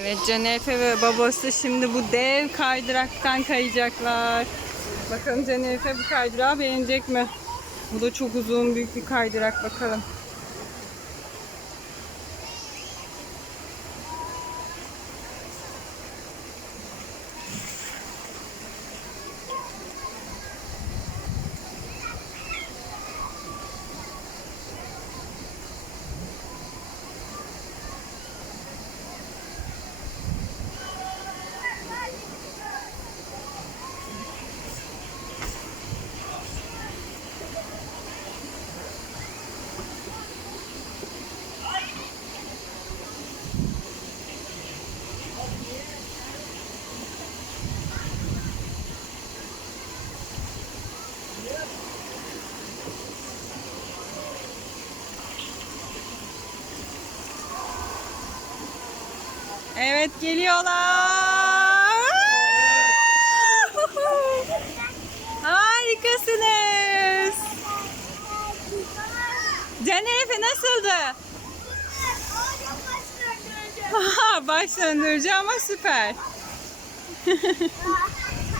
Evet Canefe ve babası şimdi bu dev kaydıraktan kayacaklar. Bakalım Canefe bu kaydırağı beğenecek mi? Bu da çok uzun büyük bir kaydırak bakalım. Evet geliyorlar. Harikasınız. Canefe nasıldı? Baş döndürücü ama süper.